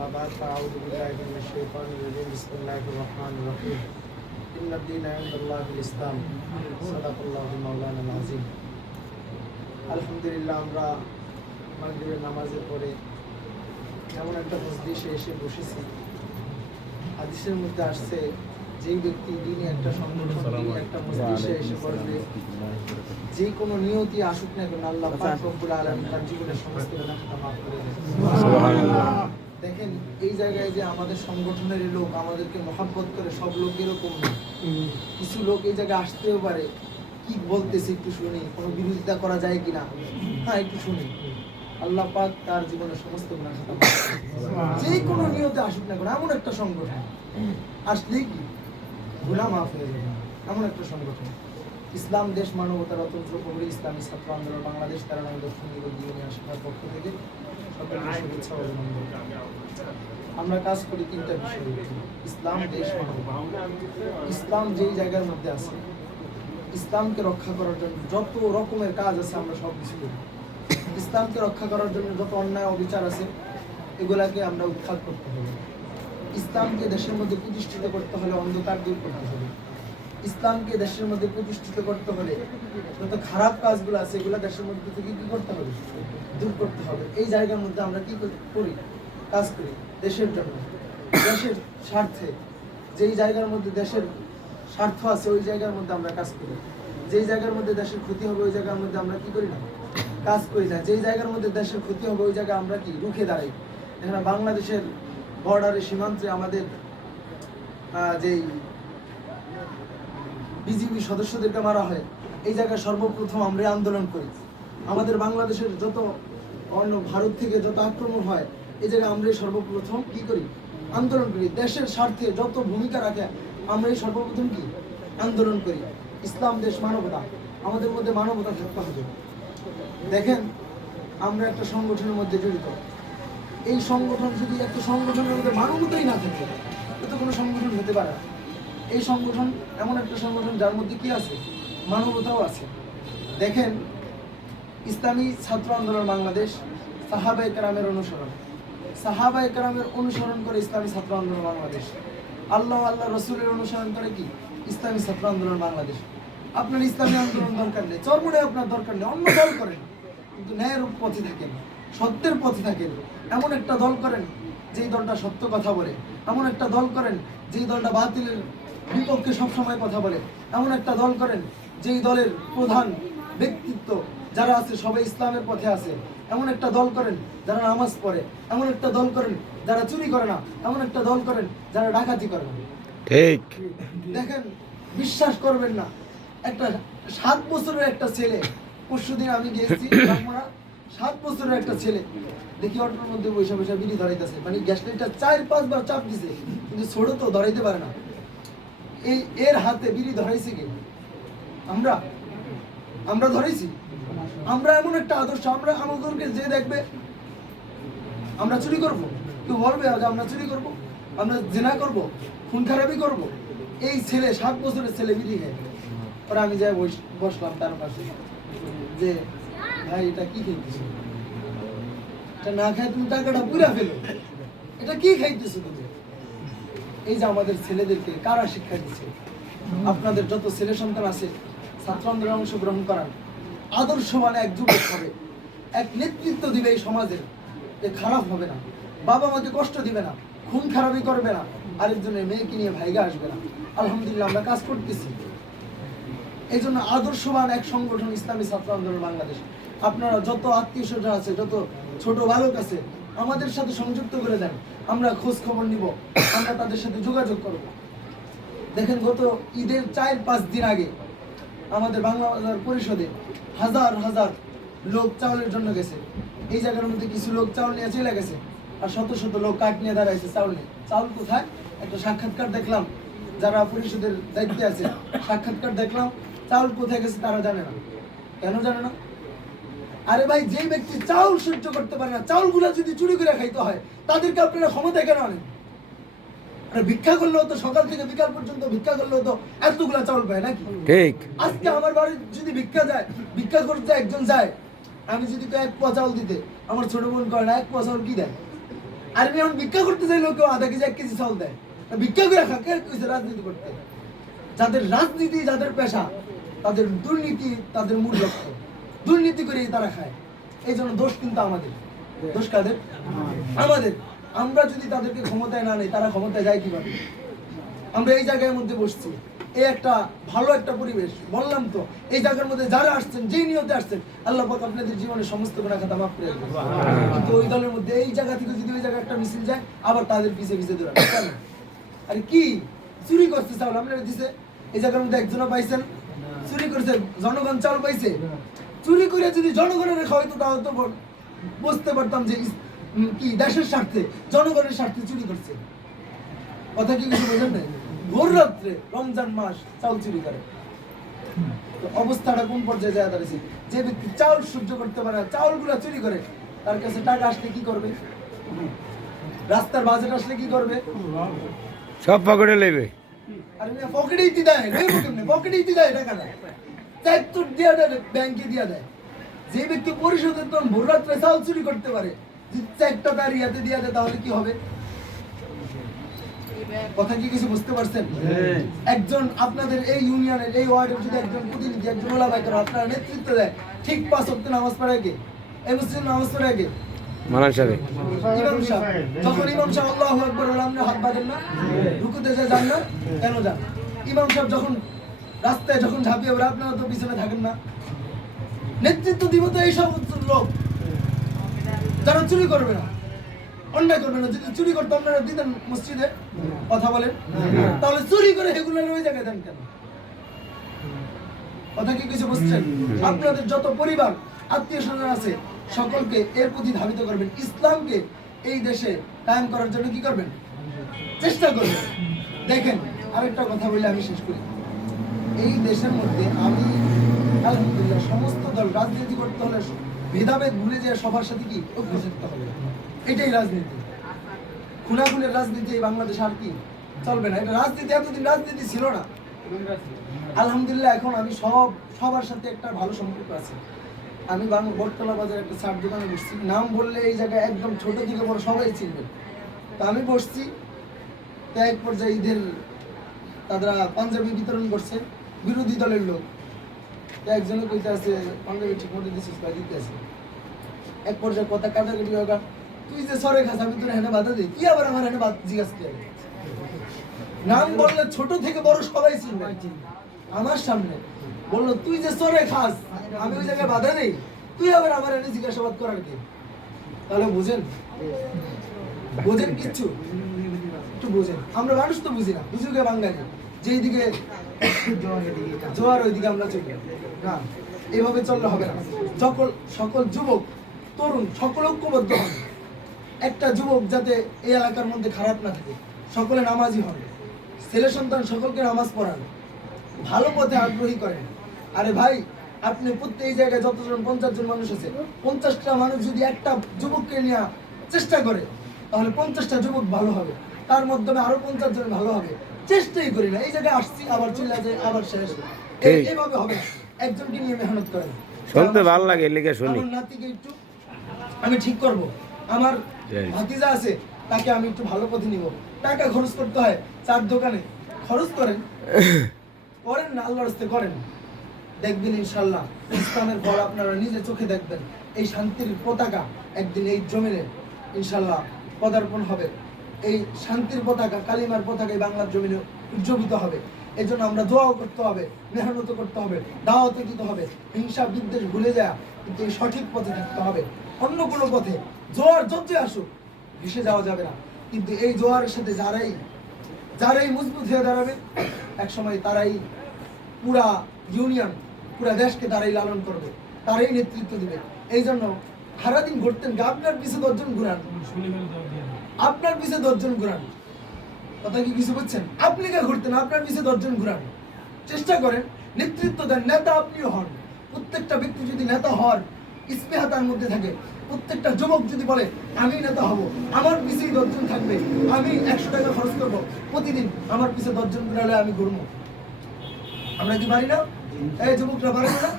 أما بعد فأعوذ بالله من الشيطان الرجيم بسم الله الرحمن الرحيم إن الدين عند الله الإسلام صدق الله مولانا العظيم আলহামদুলিল্লাহ আমরা মাগরিবের নামাজের পরে এমন একটা মজলিসে এসে বসেছি। হাদিসের মধ্যে আসছে যে ব্যক্তি দিনে একটা সংগঠন দিনে একটা মজলিসে এসে পড়বে, যে কোনো নিয়তি আসুক না কেন আল্লাহ পাক রব্বুল আলামিন তার জীবনের সমস্ত গুনাহকে মাফ করে দেন। সুবহানাল্লাহ। দেখেন এই জায়গায় যে আমাদের সংগঠনের লোক আমাদেরকে মহব্বত করে, সব লোক এরকম না। কিছু লোক এই জায়গায় আসতেও পারে, কি বলতেছে একটু শুনি, কোনো বিরোধিতা করা যায় কিনা, হ্যাঁ একটু শুনি। আল্লাহ পাক তার জীবনের সমস্ত গুনাহ ক্ষমা করেন। যে কোনো নিয়তে আসুক না কেন এমন একটা সংগঠন আসলেই কি গুনাহ মাফ হয়ে যাবে, এমন একটা সংগঠন। ইসলাম দেশ মানবতার অতন্ত্র প্রহরী ইসলামী ছাত্র আন্দোলন বাংলাদেশ 13 নং দক্ষিণ ইউনিয়ন শাখার পক্ষ থেকে সকলকে শুভেচ্ছা ও অভিনন্দন। আমরা কাজ করি তিনটা বিষয়: ইসলাম, দেশ, মানবতা। ইসলাম যেই জায়গার মধ্যে আছে, ইসলামকে রক্ষা করার জন্য যত রকমের কাজ আছে আমরা সব কিছু করি। ইসলামকে রক্ষা করার জন্য যত অন্যায় অবিচার আছে এগুলাকে আমরা উৎখাত করতে হবে। ইসলামকে দেশের মধ্যে প্রতিষ্ঠিত করতে হলে অন্ধকার দূর করতে হবে। ইসলামকে দেশের মধ্যে প্রতিষ্ঠিত করতে হলে যত খারাপ কাজগুলো আছে এগুলো দেশের মধ্যে থেকে কি করতে হবে, দূর করতে হবে। এই জায়গার মধ্যে আমরা কি করি, কাজ করি দেশের জন্য, দেশের স্বার্থে। যেই জায়গার মধ্যে দেশের স্বার্থ আছে ওই জায়গার মধ্যে আমরা কাজ করি। যেই জায়গার মধ্যে দেশের ক্ষতি হবে ওই জায়গার মধ্যে আমরা কি করি না, কাজ করি না। যেই জায়গার মধ্যে দেশের ক্ষতি হবে ওই জায়গায় আমরা কি রুখে দাঁড়াই। এখানে বাংলাদেশের বর্ডারে সীমান্তে আমাদের যেই বিজিবি সদস্যদেরকে মারা হয়, এই জায়গায় সর্বপ্রথম আমরা আন্দোলন করি। আমাদের বাংলাদেশের যত অন্য ভারত থেকে যত আক্রমণ হয় এই জায়গায় আমরাই সর্বপ্রথম কি করি, আন্দোলন করি। দেশের স্বার্থে যত ভূমিকা রাখে আমরাই সর্বপ্রথম কি আন্দোলন করি। ইসলাম, দেশ, মানবতা, আমাদের মধ্যে মানবতা থাকতে হবে। দেখেন আমরা একটা সংগঠনের মধ্যে জড়িত। এই সংগঠন যদি একটা সংগঠনের মধ্যে মানবতাই না থাকে তো কোনো সংগঠন হতে পারে না। এই সংগঠন এমন একটা সংগঠন যার মধ্যে কি আছে, মানবতাও আছে। দেখেন ইসলামী ছাত্র আন্দোলন বাংলাদেশ সাহাবায়ে কেরামের অনুসরণ, সাহাবায়ে কেরামের অনুসরণ করে ইসলামী ছাত্র আন্দোলন বাংলাদেশ। আল্লাহ রসুলের অনুসরণ করে কি ইসলামী ছাত্র আন্দোলন বাংলাদেশ। আপনার ইসলামী আন্দোলন দরকার নেই, চরমনে আপনার দরকার নেই, অন্য দল করেন কিন্তু ন্যায়ের পথে থাকেন, সত্যের পথে থাকেন। এমন একটা দল করেন যেই দলটা সত্য কথা বলে, এমন একটা দল করেন যেই দলটা বাতিলের বিপক্ষে সবসময় কথা বলে, এমন একটা দল করেন যেই দলের প্রধান ব্যক্তিত্ব যারা আছে সবাই ইসলামের পথে আছে, এমন একটা দল করেন যারা নামাজ পড়ে, এমন একটা দল করেন যারা চুরি করে না, এমন একটা দল করেন যারা ডাকাতি করে না। ঠিক দেখেন, বিশ্বাস করবেন না, একটা 7 বছরের একটা ছেলে, পরশুদিন আমি গিয়েছি 7 বছরের একটা ছেলে দেখি অটোর মধ্যে বৈশা বৈশা বিড়ি ধরাইতেছে, মানে গ্যাস লাইটটা 4-5 বার চাপ দিছে কিন্তু ছোট তো ধরাইতে পারে না। এর হাতে বিড়ি ধরাইছে কি আমরা ধরাইছি? আমরা এমন একটা আদর্শ, আমরা আমাদেরকে যে দেখবে আমরা চুরি করব, কেউ বলবে যে আমরা চুরি করব, আমরা জেনা করব, খুন খারাপি করব। এই ছেলে 7 বছরের ছেলে বিড়ি খায়। পরে আমি যাই বসলাম তার পাশে, যে ভাই এটা কি খাইতেছো? এটা না খাই তুমি টাকাটা পুরা ফেলো, এটা কি খাইতেছো তুমি? এই যে আমাদের ছেলেদেরকে কারা শিক্ষা দিচ্ছে? আপনাদের যত ছেলে সন্তান আছে ছাত্র আন্দোলনে অংশগ্রহণ করান, আদর্শবান এক যুবক হবে, এক নেতৃত্ব দিবে এই সমাজের, যে খারাপ হবে না, বাবা মাকে কষ্ট দিবে না, খুন খারাপি করবে না, আরেকজনের মেয়েকে নিয়ে ভাইগা আসবে না। আলহামদুলিল্লাহ আমরা কাজ করতেছি। এই জন্য আদর্শবান এক সংগঠন ইসলামী ছাত্র আন্দোলন বাংলাদেশ। আপনারা যত আত্মীয় স্বজন আছে, যত ছোট বালক আছে আমাদের সাথে সংযুক্ত করে দেন, আমরা খোঁজ খবর নিব, আমরা তাদের সাথে যোগাযোগ করব। দেখেন গত ঈদের 4-5 দিন আগে আমাদের বাংলা বাজার পরিষদে হাজার হাজার লোক চাউলের জন্য গেছে। এই জায়গার মধ্যে কিছু লোক চাউল নিয়ে চলে গেছে, আর শত শত লোক কাঠ নিয়ে দাঁড়াইছে চাউল নিয়ে। চাউল কোথায়? একটা সাক্ষাৎকার দেখলাম, যারা পরিষদের দায়িত্বে আছে সাক্ষাৎকার দেখলাম, চাউল কোথায় গেছে তারা জানে না। কেন জানে না? আরে ভাই, যেই ব্যক্তি চাউল সহ্য করতে পারে না, চাউলগুলো যদি চুরি করে খাইতে হয় তাদেরকে আপনারা ক্ষমতা কেন আনেন? আরে ভিক্ষা করলেও তো সকাল থেকে বিকাল পর্যন্ত ভিক্ষা করলেও তো এতগুলা চাউল পায় নাকি? ঠিক। আজকে আমার বাড়ি যদি ভিক্ষা করতে একজন যায়, আমি যদি 1 পোয়া চাউল দিতে, আমার ছোট বোন কয় না 1 পোয়া চাউল কি দেয়? আর আমি এখন ভিক্ষা করতে চাই, লোকেও আধা কেজি 1 কেজি চাউল দেয়, ভিক্ষা করে খাকে কইছে রাজনীতি করতে। যাদের রাজনীতি, যাদের পেশা, তাদের দুর্নীতি তাদের মূল লক্ষ্য, দুর্নীতি করেই তারা খায়। এই জন্য দোষ কিন্তু আমাদের। দোষ কাদের? আমাদের। আমরা যদি তাদেরকে ক্ষমতায় না নেই, তারা ক্ষমতায় যায় কিভাবে? আমরা এই জায়গার মধ্যে বসছি, এই একটা ভালো একটা পরিবেশ, বললাম তো এই জায়গার মধ্যে যারা আসছেন, যেই নিয়তে আসছেন, আল্লাহ পাক আপনাদের জীবনের সমস্ত গুনাহ খাতা মাফ করে দেবেন। কিন্তু ওই দলের মধ্যে এই জায়গা থেকে যদি ওই জায়গায় একটা মিছিল যায়, আবার তাদের পিছে পিছে দৌড়ান। কেন? আরে কি চুরি করতে চাউল আপনারা দিছে? এই জায়গার মধ্যে একজনও পাইছেন? চুরি করছে জনগণ চাউল পাইছে? চুরি করে যদি জনগণের খাওয়াইতো তাও তো বুঝতে পারতাম যে কি দেশের স্বার্থে, জনগণের স্বার্থে চুরি করছে। কথা কি কিছু বোঝেন নাই? ভোর রাত্রে রমজান মাস চাউল চুরি করে। অবস্থাটা কোন পর্যায়ে যায় দাঁড়িয়েছে? যে ব্যক্তি চাউল সহ্য করতে পারে না, চাউলগুলো চুরি করে, তার কাছে টাকা আসলে কি করবে? রাস্তার বাজেট আসলে কি করবে? সব পকেটে নেবে। আরে না, পকেটেই দি দেয়, নেই কেমনে? পকেটেই দি দেয় টাকাটা, চেক তো দিয়া দেয়, ব্যাংকে দিয়া দেয়। যে ব্যক্তি পরিশোধের তখন ভোর রাত্রে চাউল চুরি করতে পারে, যদি চেকটা তার ইয়াতে দিয়া দেয়, তাহলে কি হবে? কথা কি কিছু বুঝতে পারছেন? একজন আপনাদের এই ইউনিয়নের এই ওয়ার্ডের যদি একজন প্রতিনিধি, একজন ওলামায়ে কেরাম আপনারা নেতৃত্ব দেয়, ঠিক 5 ওয়াক্ত নামাজ পড়ায় কে? এই মুসলিম নামাজ পড়ায় কে? মানান সাহেব। ইমাম সাহেব। যখন ইমাম সাহেব আল্লাহু আকবার বলে আমরা হাত বাঁধেন না, রুকুতে যায় যান না, কেন যান? ইমাম সাহেব যখন রাস্তায় যখন ঝাঁপিয়ে পড়ে, আপনারা তো পিছনে থাকেন না। নেতৃত্ব দিব তো এই সব লোক যারা চুরি করবে না, অন্যায় করবে না। যদি চুরি করতে আপনারা দিতেন মসজিদে? কথা বলেন। তাহলে চুরি করে এগুলো ওই জায়গায় দেন কেন? কথা কি কিছু বুঝছেন? আপনাদের যত পরিবার, আত্মীয় স্বজন আছে, সকলকে এর প্রতি ধাবিত করবেন। ইসলামকে এই দেশে কায়েম করার জন্য কি করবেন? চেষ্টা করবেন। দেখেন, আরেকটা কথা বলে আমি শেষ করি। এই দেশের মধ্যে আমি আলহামদুলিল্লাহ সমস্ত দল, রাজনীতি করতে হলে ভেদাভেদ ভুলে যায়, সবার সাথে কি ঐক্য থাকতে হবে। এটাই রাজনীতি। খুনাখুনের রাজনীতি এই বাংলাদেশ আর কি চলবে না। এটা রাজনীতি, এতদিন রাজনীতি ছিল না। আলহামদুলিল্লাহ এখন আমি সবার সাথে একটা ভালো সম্পর্ক আছে। আমি বটতলা বাজারে একটা চার দোকানে বসছি, নাম বললে এই জায়গায় একদম ছোট থেকে বড় সবাই চিনবেন। তো আমি বসছি, তো এক পর্যায়ে ঈদের তারা পাঞ্জাবি বিতরণ করছে, বিরোধী দলের লোক। তো একজনে কইতে আছে পাঞ্জাবি ঠিক মতো দিচ্ছিস বা দিতে আছে। এক পর্যায়ে কথা কাটাকাটি হোক, তুই যে সরে খাস, আমি তোর হেনে বাধা দিই, কি আবার আমার হেনে জিজ্ঞাসা করে? নাম বললে ছোট থেকে বড় সবাই চিনবে। আমার সামনে বললো তুই যে সরে খাস, আমি ওই জায়গায় বাধা দেই, তুই আবার আমার এনে জিজ্ঞাসাবাদ করার কি? তাহলে বুঝেন, বোঝেন কিচ্ছু? একটু বুঝেন। আমরা মানুষ তো বুঝি না, বুঝুকে বাঙালি, যেদিকে জোয়ার ওইদিকে আমরা চলি না। এভাবে চললে হবে না। সকল যুবক তরুণ সকল ঐক্যবদ্ধ হন। একটা যুবক যাতে এই এলাকার মধ্যে খারাপ না থাকে, সকলে নামাজি হন, ছেলে সন্তান সকলকে নামাজ পড়ান, ভালো পথে আগ্রহী করেন। আরে ভাই, আপনি প্রত্যেক এই জায়গায় যতজন 50 জন মানুষ আছে, 50টা মানুষ যদি একটা যুবককে নিয়ে চেষ্টা করে, তাহলে 50টা যুবক ভালো হবে, তার মাধ্যমে আরো 50 জন ভালো হবে। চেষ্টাই করি না, এই জায়গায় আসছি, আবার চলে যায়, আবার শেষ। এইভাবে হবে না। একজনকে নিয়ে মেহনত করেন। শুনতে ভালো লাগে, লিখে শুনি। আমার নাতিকে একটু আমি ঠিক করব, আমার ভাতিজা আছে তাকে আমি একটু ভালো পথে নিব। টাকা খরচ করতে হয়, চার দোকানে খরচ করেন, করেন না, আল্লাহর রাস্তায় করেন, দেখবেন ইনশাআল্লাহ ইসলামের ফল আপনারা নিজে চোখে দেখবেন। এই শান্তির পতাকা একদিন এই জমিনে ইনশাআল্লাহ পদার্পণ হবে। এই শান্তির পতাকা, কালিমার পতাকা এই বাংলার জমিনে উজ্জ্বলিত হবে। এজন্য আমরা দোয়াও করতে হবে, মেহনত করতে হবে, দাওয়াতে দিতে হবে। হিংসা বিদ্বেষ ভুলে যায়, কিন্তু এই সঠিক পথে থাকতে হবে। অন্য কোনো পথে জোয়ার যতই আসুক ভেসে যাওয়া যাবে না। কিন্তু এই জোয়ারের সাথে যারাই মজবুত হয়ে দাঁড়াবে, একসময় তারাই পুরা ইউনিয়ন, পুরা দেশকে তারাই লালন করবে, তারাই নেতৃত্ব দিবে। এই জন্য সারাদিন ঘুরতেন, আপনার পিছে 10 জন ঘুরান, আপনার পিছে 10 জন ঘুরান। কথা কি কিছু বুঝছেন? আপনি কে ঘুরতেন, আপনার পিছে 10 জন ঘুরান। চেষ্টা করেন, নেতৃত্ব দেন, নেতা আপনিও হন। প্রত্যেকটা ব্যক্তি যদি নেতা হওয়ার স্পৃহা তার মধ্যে থাকে, প্রত্যেকটা যুবক যদি বলে আমি নেতা হব, আমার পিছেই 10 জন থাকবে, আমি 100 টাকা খরচ করবো প্রতিদিন, আমার পিছে 10 জন ঘুরালে আমি ঘুরবো। আমরা কি পারি না? এই যুবকরা পারে না?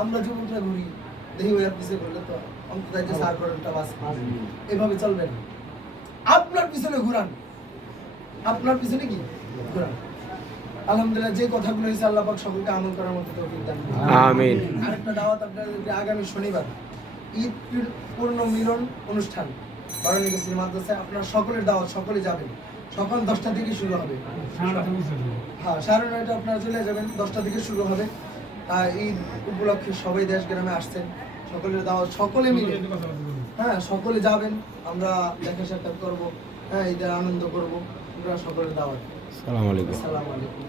আমরা যুবকরা ঘুরি, দেখি ওই পিছিয়ে করলে তো অন্তত সার করাটা বাস। এভাবে চলবেন। পিছনে ঘুরান, আপনার পিছনে কি ঘুরান। আলহামদুলিল্লাহ, যে কথাগুলো হয়েছে আল্লাহ পাক সকলকে আমল করার মতো তৌফিক দান করুন। আমিন। আরেকটা দাওয়াত আপনাদেরকে, আগামী শনিবার ঈদ পূর্ণ মিলন অনুষ্ঠান বারণী কেসরি মাদ্রাসায়, আপনার সকলের দাওয়াত, সকলে যাবেন। সকাল 10টা থেকে শুরু হবে, হ্যাঁ 9:30 আপনারা চলে যাবেন, 10টা থেকে শুরু হবে। ঈদ উপলক্ষে সবাই দেশ গ্রামে আসছেন, সকলের দাওয়াত, সকলে মিলে, হ্যাঁ সকলে যাবেন, আমরা দেখা সাক্ষাৎ করবো, হ্যাঁ ঈদের আনন্দ করবো, আমরা সকলের দাওয়াত। সালাম আলাইকুম। আসসালামু আলাইকুম।